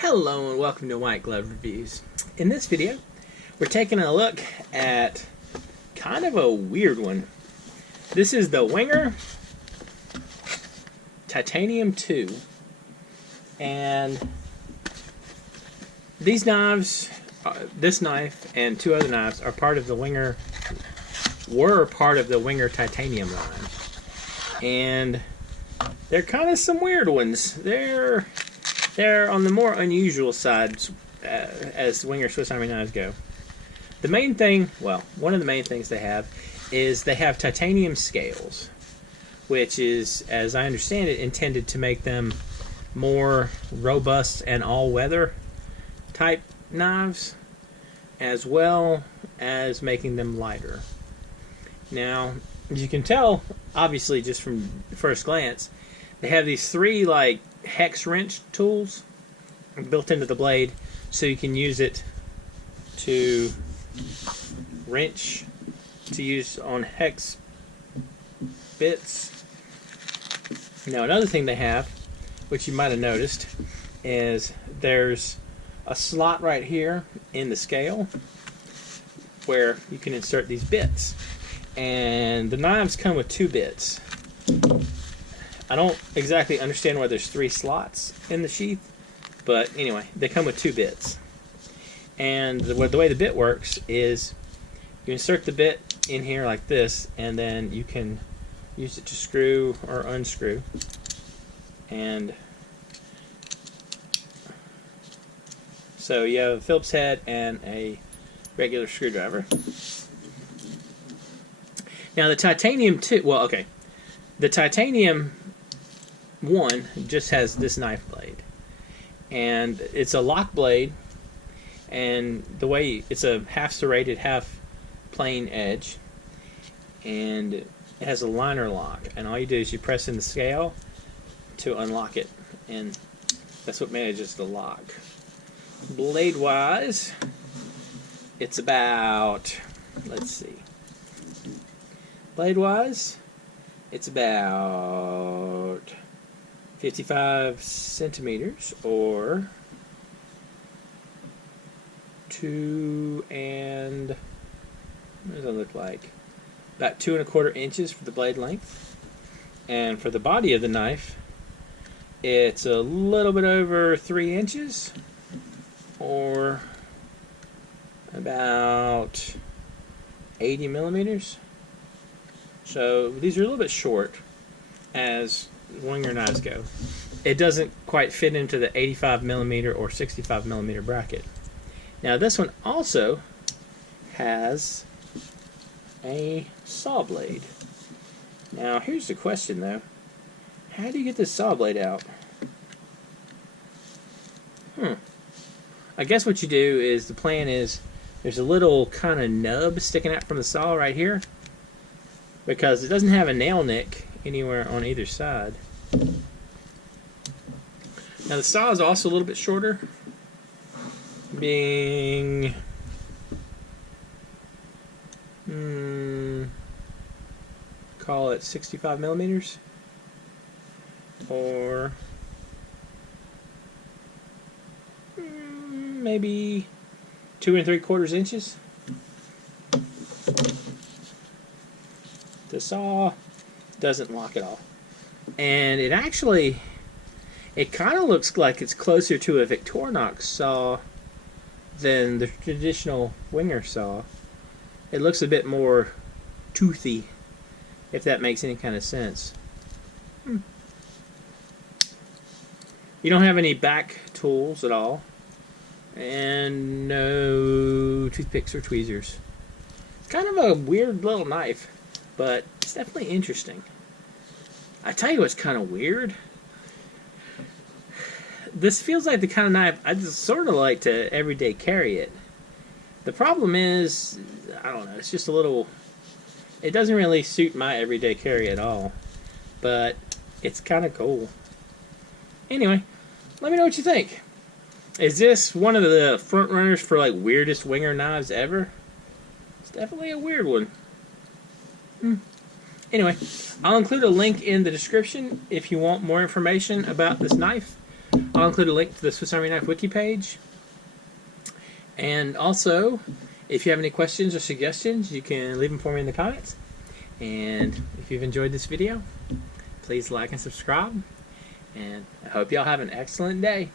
Hello and welcome to White Glove Reviews. In this video, we're taking a look at kind of a weird one. This is the Wenger Titanium 2. And these knives, this knife and two other knives are part of the Wenger, were part of the Wenger Titanium line. And they're kind of some weird ones. They're on the more unusual side as Wenger Swiss Army knives go. The main thing, well, one of the main things they have is they have titanium scales, which is, as I understand it, intended to make them more robust and all-weather type knives, as well as making them lighter. Now, as you can tell, obviously, just from first glance, they have these three, like, hex wrench tools built into the blade, so you can use it to wrench to use on hex bits. Now, another thing they have, which you might have noticed, is there's a slot right here in the scale where you can insert these bits. And the knives come with two bits. I don't exactly understand why there's three slots in the sheath, but anyway, they come with two bits. And the way the bit works is you insert the bit in here like this, and then you can use it to screw or unscrew. And so you have a Phillips head and a regular screwdriver. Now the titanium 2, well, okay, the titanium 1 just has this knife blade, and it's a lock blade, and the way it's a half serrated, half plain edge, and it has a liner lock, and all you do is you press in the scale to unlock it, and that's what manages the lock. Blade wise, it's about, let's see, blade wise it's about 55 centimeters, or what does it look like? About 2¼ inches for the blade length. And for the body of the knife, it's a little bit over 3 inches, or about 80 millimeters. So these are a little bit short as Wenger knives go. It doesn't quite fit into the 85 millimeter or 65 millimeter bracket. Now this one also has a saw blade. Now here's the question though. How do you get this saw blade out? I guess what you do is, the plan is, there's a little kind of nub sticking out from the saw right here, because it doesn't have a nail nick anywhere on either side. Now the saw is also a little bit shorter, being call it 65 millimeters, or maybe 2¾ inches. The saw doesn't lock at all, and it actually, it kind of looks like it's closer to a Victorinox saw than the traditional Wenger saw. It looks a bit more toothy, if that makes any kind of sense. You don't have any back tools at all, and no toothpicks or tweezers. It's kind of a weird little knife, but it's definitely interesting. I tell you what's kind of weird. This feels like the kind of knife I just sort of like to everyday carry it. The problem is, I don't know, it's just a little, it doesn't really suit my everyday carry at all. But it's kind of cool. Anyway, let me know what you think. Is this one of the front runners for like weirdest Wenger knives ever? It's definitely a weird one. Anyway, I'll include a link in the description if you want more information about this knife. I'll include a link to the Swiss Army Knife Wiki page. And also, if you have any questions or suggestions, you can leave them for me in the comments. And if you've enjoyed this video, please like and subscribe. And I hope y'all have an excellent day.